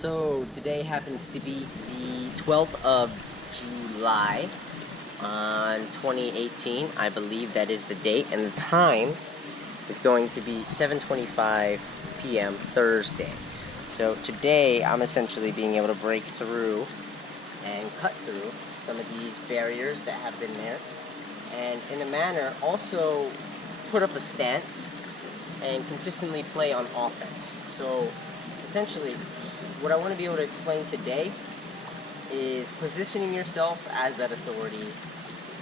So today happens to be the 12th of July on 2018. I believe that is the date, and the time is going to be 7:25 p.m. Thursday. So today I'm essentially being able to break through and cut through some of these barriers that have been there, and in a manner also put up a stance and consistently play on offense. So essentially, what I want to be able to explain today is positioning yourself as that authority,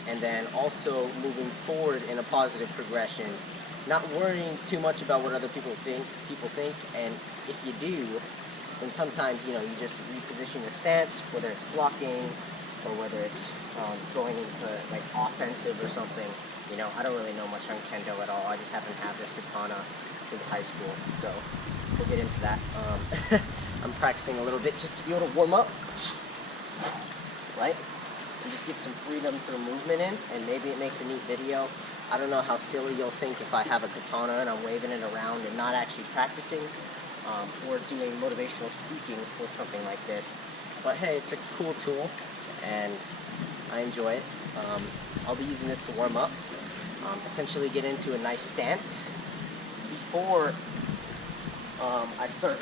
and then also moving forward in a positive progression, not worrying too much about what other people think, and if you do, then sometimes, you just reposition your stance, whether it's blocking or whether it's going into like offensive or something. I don't really know much on kendo at all. I just happen to have this katana since high school, so we'll get into that. I'm practicing a little bit just to be able to warm up, right? And just get some freedom through movement in, and maybe it makes a neat video. I don't know how silly you'll think if I have a katana and I'm waving it around and not actually practicing, or doing motivational speaking with something like this. But hey, it's a cool tool, and I enjoy it. I'll be using this to warm up, essentially get into a nice stance before I start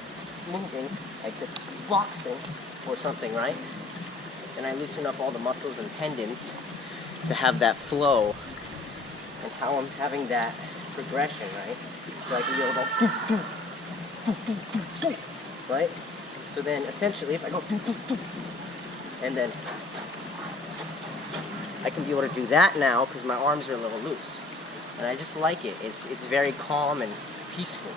moving, like the boxing or something, right? And I loosen up all the muscles and tendons to have that flow, and how I'm having that progression, right? So I can be able to go, right? So then essentially if I go, and then I can be able to do that now because my arms are a little loose. And I just like it. It's very calm and peaceful.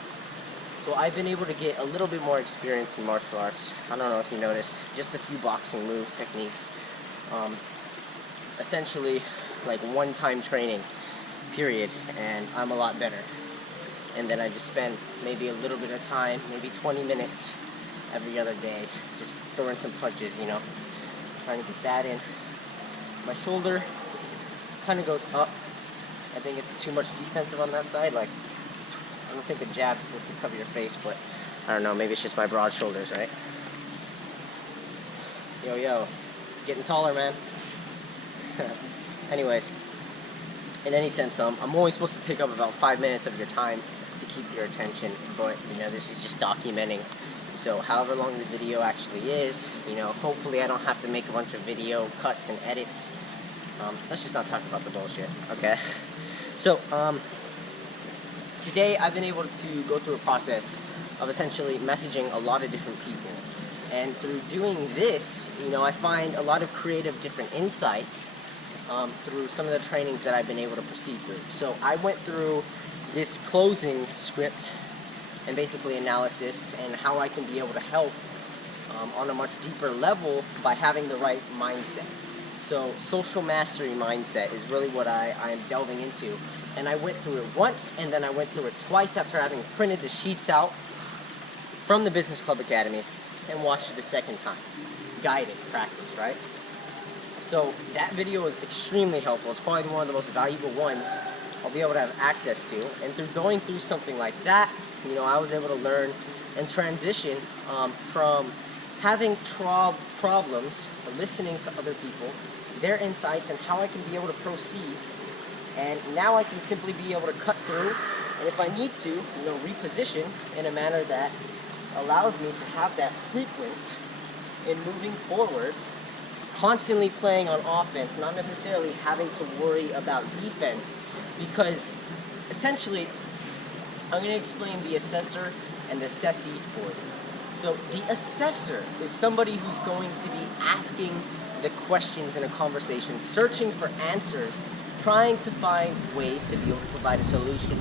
So I've been able to get a little bit more experience in martial arts. I don't know if you noticed, just a few boxing moves, techniques. Essentially like one-time training, period, and I'm a lot better. And then I just spend maybe a little bit of time, maybe 20 minutes every other day, just throwing some punches, trying to get that in. My shoulder kind of goes up. I think it's too much defensive on that side. Like, I don't think a jab's supposed to cover your face, but I don't know, maybe it's just my broad shoulders, right? Yo, getting taller, man. Anyways, in any sense, I'm only supposed to take up about 5 minutes of your time to keep your attention, but this is just documenting. So however long the video actually is, hopefully I don't have to make a bunch of video cuts and edits. Let's just not talk about the bullshit, okay? So, today I've been able to go through a process of essentially messaging a lot of different people. And through doing this, I find a lot of creative different insights through some of the trainings that I've been able to proceed through. So I went through this closing script and basically analysis, and how I can be able to help on a much deeper level by having the right mindset. So social mastery mindset is really what I am delving into. And I went through it once, and then I went through it twice after having printed the sheets out from the Business Club Academy and watched it a second time. Guided practice, right? So that video was extremely helpful. It's probably one of the most valuable ones I'll be able to have access to. And through going through something like that, I was able to learn and transition from having problems, listening to other people, their insights, and how I can be able to proceed. And now I can simply be able to cut through, and if I need to, reposition in a manner that allows me to have that frequency in moving forward, constantly playing on offense, not necessarily having to worry about defense, because essentially, I'm going to explain the assessor and the assessee for you. So the assessor is somebody who's going to be asking the questions in a conversation, searching for answers, trying to find ways to be able to provide a solution.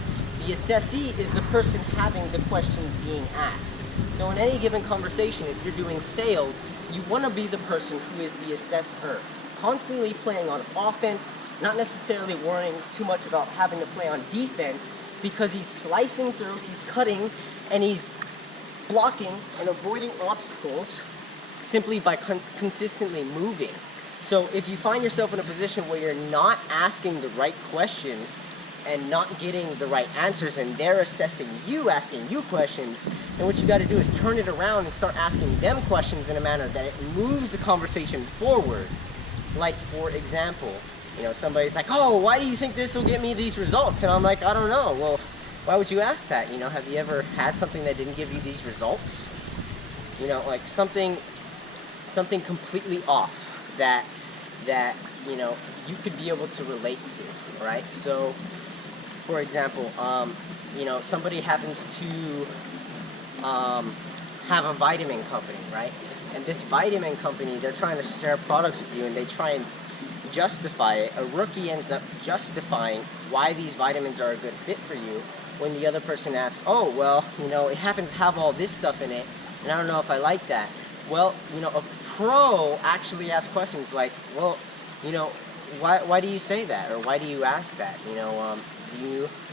The assessee is the person having the questions being asked. So in any given conversation, if you're doing sales, you want to be the person who is the assessor, constantly playing on offense, not necessarily worrying too much about having to play on defense, because he's slicing through, he's cutting, and he's blocking and avoiding obstacles simply by consistently moving. So if you find yourself in a position where you're not asking the right questions, and not getting the right answers, and they're assessing you, asking you questions. And what you got to do is turn it around and start asking them questions in a manner that it moves the conversation forward. Like, for example, somebody's like, oh, why do you think this will get me these results? And I'm like, I don't know. Well, why would you ask that? Have you ever had something that didn't give you these results? Like something completely off that you could be able to relate to, right? So, for example, somebody happens to have a vitamin company, right? And this vitamin company, they're trying to share products with you, and they try and justify it. A rookie ends up justifying why these vitamins are a good fit for you, when the other person asks, oh, well, it happens to have all this stuff in it, and I don't know if I like that. Well, a pro actually asks questions like, well, why do you say that? Or why do you ask that?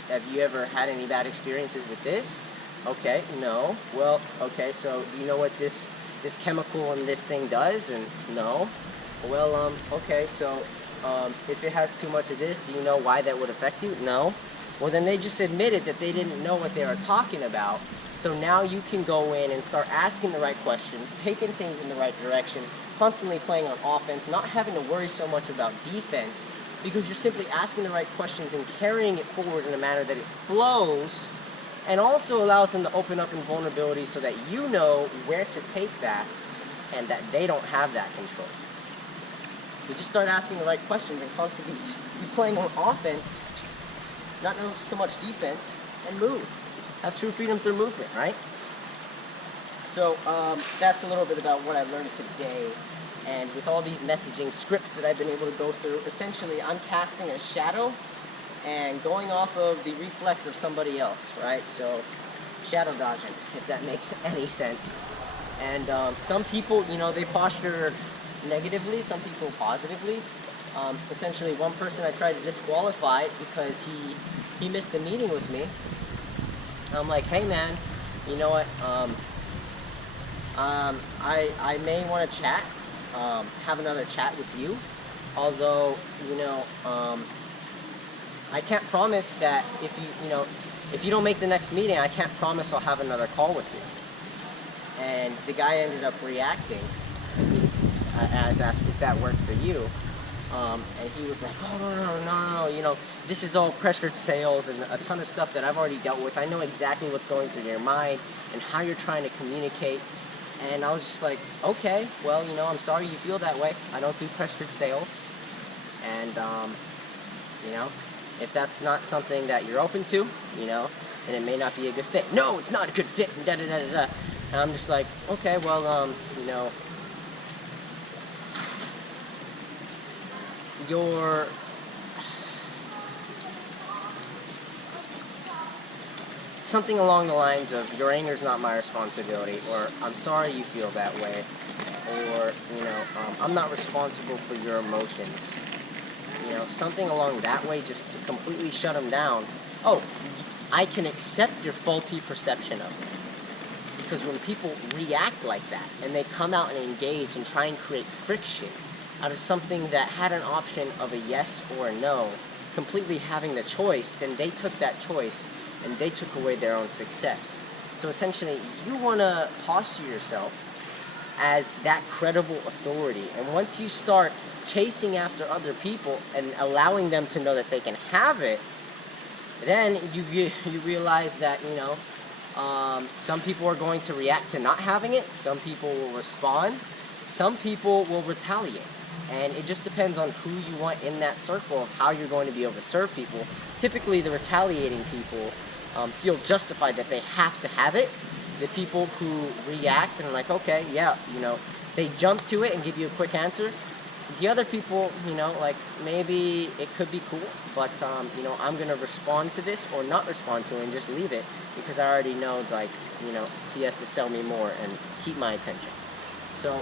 Have you ever had any bad experiences with this? Okay, no. Well, okay, so do you know what this chemical and this thing does? And no. Well, okay, so if it has too much of this, do you know why that would affect you? No. Well, then they just admitted that they didn't know what they were talking about. So now you can go in and start asking the right questions, taking things in the right direction, constantly playing on offense, not having to worry so much about defense, because you're simply asking the right questions and carrying it forward in a manner that it flows, and also allows them to open up in vulnerability so that you know where to take that and that they don't have that control. You just start asking the right questions and constantly be playing on offense, not so much defense, and move. Have true freedom through movement, right? So that's a little bit about what I learned today. And with all these messaging scripts that I've been able to go through, essentially I'm casting a shadow and going off of the reflex of somebody else, right? So shadow dodging, if that makes any sense. And some people, they posture negatively, some people positively. Essentially, one person I tried to disqualify because he missed a meeting with me. I'm like, hey man, you know what? I may want to chat, have another chat with you. Although, I can't promise that if you don't make the next meeting, I can't promise I'll have another call with you. And the guy ended up reacting. I was asked if that worked for you. And he was like, oh, no, this is all pressured sales and a ton of stuff that I've already dealt with. I know exactly what's going through your mind and how you're trying to communicate. And I was just like, okay, well, I'm sorry you feel that way. I don't do pressured sales. And, if that's not something that you're open to, then it may not be a good fit. No, it's not a good fit, and da-da-da-da-da. And I'm just like, okay, well, your something along the lines of your anger is not my responsibility, or I'm sorry you feel that way, or I'm not responsible for your emotions, something along that way, just to completely shut them down. Oh, I can accept your faulty perception of it, because when people react like that and they come out and engage and try and create friction out of something that had an option of a yes or a no, completely having the choice, then they took that choice and they took away their own success. So essentially, you want to posture yourself as that credible authority. And once you start chasing after other people and allowing them to know that they can have it, then you realize that, some people are going to react to not having it, some people will respond, some people will retaliate. And it just depends on who you want in that circle of how you're going to be able to serve people. Typically, the retaliating people feel justified that they have to have it. The people who react and are like, okay, yeah, they jump to it and give you a quick answer. The other people, like, maybe it could be cool, but, I'm going to respond to this or not respond to it and just leave it, because I already know, like, he has to sell me more and keep my attention. So,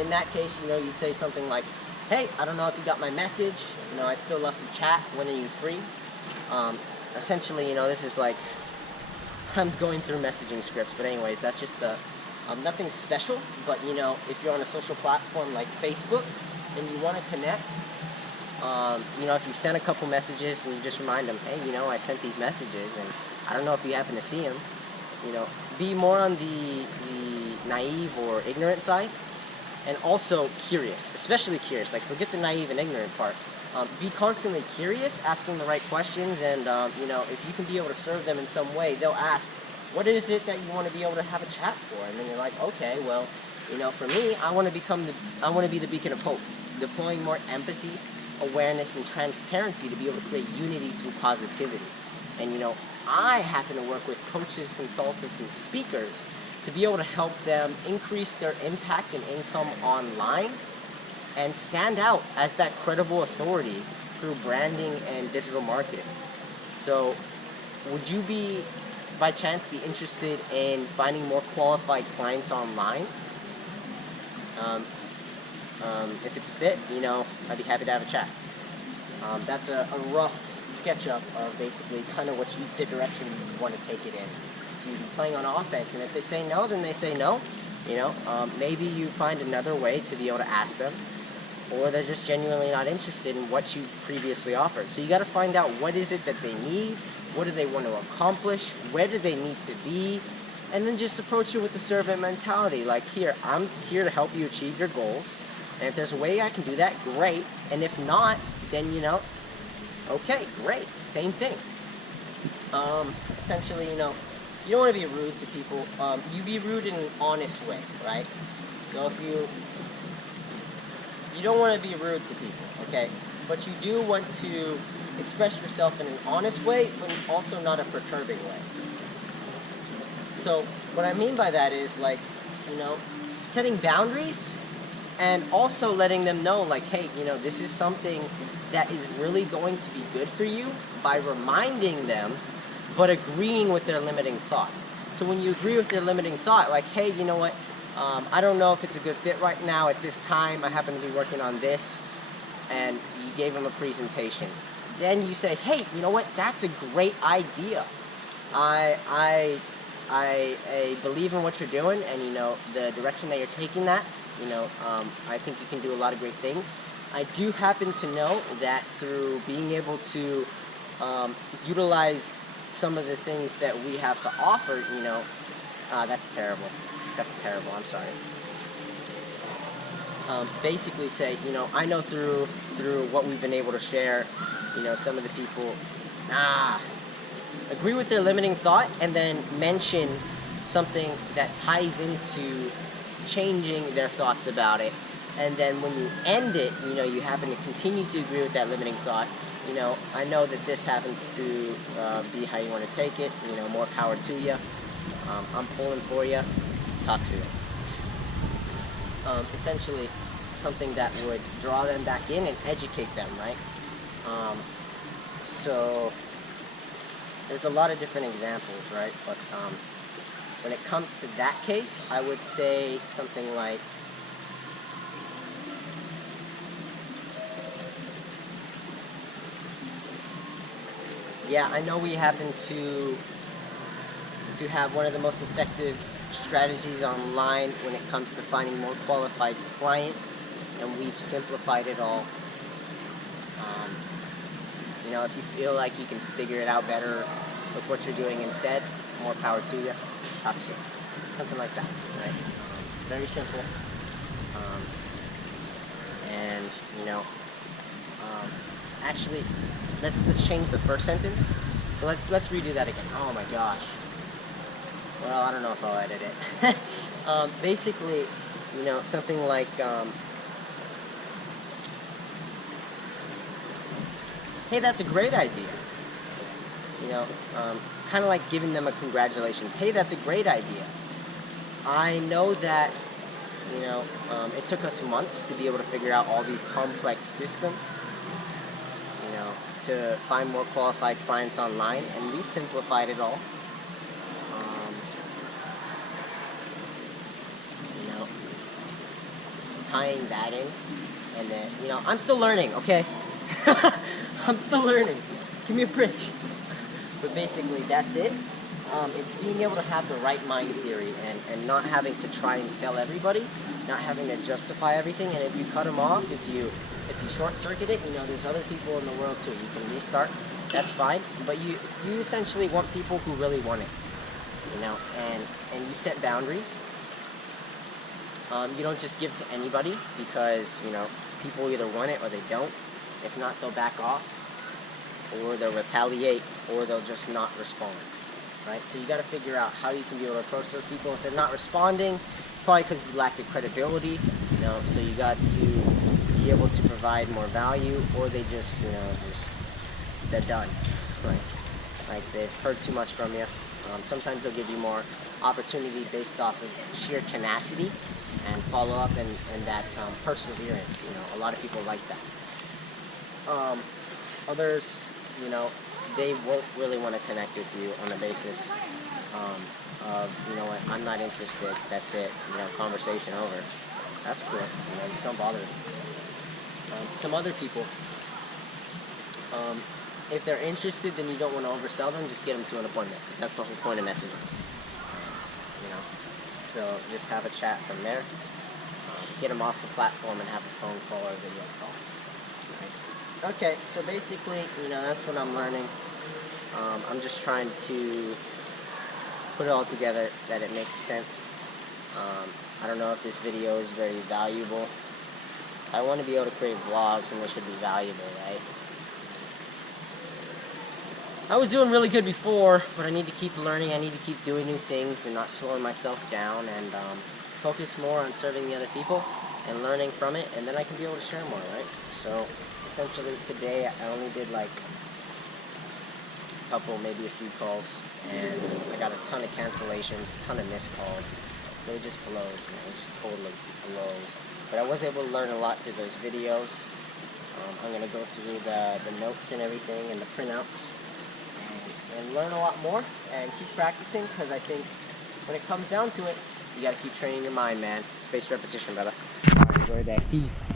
in that case, you'd say something like, hey, I don't know if you got my message, I'd still love to chat, when are you free? Essentially, this is like, I'm going through messaging scripts, but anyways, that's just nothing special. But if you're on a social platform like Facebook and you want to connect, if you send a couple messages and you just remind them, hey, I sent these messages and I don't know if you happen to see them, be more on the naive or ignorant side, and also curious, especially curious. Like, forget the naive and ignorant part. Be constantly curious, asking the right questions, and if you can be able to serve them in some way, they'll ask, what is it that you want to be able to have a chat for? And then you're like, okay, well, for me, I want to be the beacon of hope, deploying more empathy, awareness, and transparency to be able to create unity through positivity. And I happen to work with coaches, consultants, and speakers to be able to help them increase their impact and income online and stand out as that credible authority through branding and digital marketing. So would you by chance be interested in finding more qualified clients online? If it's a fit, I'd be happy to have a chat. That's a rough SketchUp of basically kind of the direction you want to take it in. So you'd be playing on offense, and if they say no, then they say no. Maybe you find another way to be able to ask them, or they're just genuinely not interested in what you previously offered. So you got to find out what is it that they need, what do they want to accomplish, where do they need to be, and then just approach it with the servant mentality. Like, I'm here to help you achieve your goals, and if there's a way I can do that, great. And if not, then okay, great, same thing. Essentially, you don't want to be rude to people. You be rude in an honest way, right? So if you don't want to be rude to people, okay? But you do want to express yourself in an honest way, but also not a perturbing way. So what I mean by that is, like, setting boundaries and also letting them know, like, hey, this is something that is really going to be good for you, by reminding them, but agreeing with their limiting thought. So when you agree with their limiting thought, like, hey, you know what, I don't know if it's a good fit right now at this time. I happen to be working on this, and you gave them a presentation. Then you say, hey, you know what, that's a great idea. I believe in what you're doing, and the direction that you're taking that. I think you can do a lot of great things. I do happen to know that through being able to utilize some of the things that we have to offer, that's terrible. That's terrible. I'm sorry. Basically say, I know through what we've been able to share, some of the people, agree with their limiting thought, and then mention something that ties into changing their thoughts about it. And then when you end it, you happen to continue to agree with that limiting thought. I know that this happens to be how you want to take it. More power to you. I'm pulling for you. Talk to you. Essentially, something that would draw them back in and educate them, right? So there's a lot of different examples, right? But when it comes to that case, I would say something like, yeah, I know we happen to have one of the most effective strategies online when it comes to finding more qualified clients, and we've simplified it all. If you feel like you can figure it out better with what you're doing instead, more power to you. Obviously, something like that, right? Very simple. And actually, let's change the first sentence. So let's redo that again. Oh my gosh. Well, I don't know if I'll edit it. Basically, something like, hey, that's a great idea. Kind of like giving them a congratulations. Hey, that's a great idea. I know that, it took us months to be able to figure out all these complex systems, to find more qualified clients online, and we simplified it all. Tying that in, and then, I'm still learning, okay? I'm still learning. Give me a break. But basically, that's it. It's being able to have the right mind theory and not having to try and sell everybody, not having to justify everything. And if you cut them off, if you short circuit it, there's other people in the world too. You can restart. That's fine. But you essentially want people who really want it, and you set boundaries. You don't just give to anybody because people either want it or they don't. If not, they'll back off, or they'll retaliate, or they'll just not respond. Right? So you got to figure out how you can be able to approach those people. If they're not responding, it's probably because you lack the credibility. So you got to be able to provide more value, or they just they're done. Right? Like they've heard too much from you. Sometimes they'll give you more opportunity based off of sheer tenacity and follow up and that perseverance. A lot of people like that. Others, they won't really want to connect with you on the basis of, what, I'm not interested, that's it, conversation over. That's cool, just don't bother them. Some other people, if they're interested, then you don't want to oversell them, just get them to an appointment, because that's the whole point of messaging. So just have a chat from there, get them off the platform and have a phone call or a video call. Right. Okay, so basically, that's what I'm learning. I'm just trying to put it all together that it makes sense. I don't know if this video is very valuable. I want to be able to create vlogs and they should be valuable, right? I was doing really good before, but I need to keep learning. I need to keep doing new things and not slowing myself down, and focus more on serving the other people and learning from it, and then I can be able to share more, right? So essentially today I only did like a couple, maybe a few calls, and I got a ton of cancellations, ton of missed calls. So it just blows, man. It just totally blows. But I was able to learn a lot through those videos. I'm going to go through the notes and everything and the printouts and learn a lot more and keep practicing, because I think when it comes down to it, you got to keep training your mind, man. Spaced repetition, brother. All right, enjoy your day. Peace.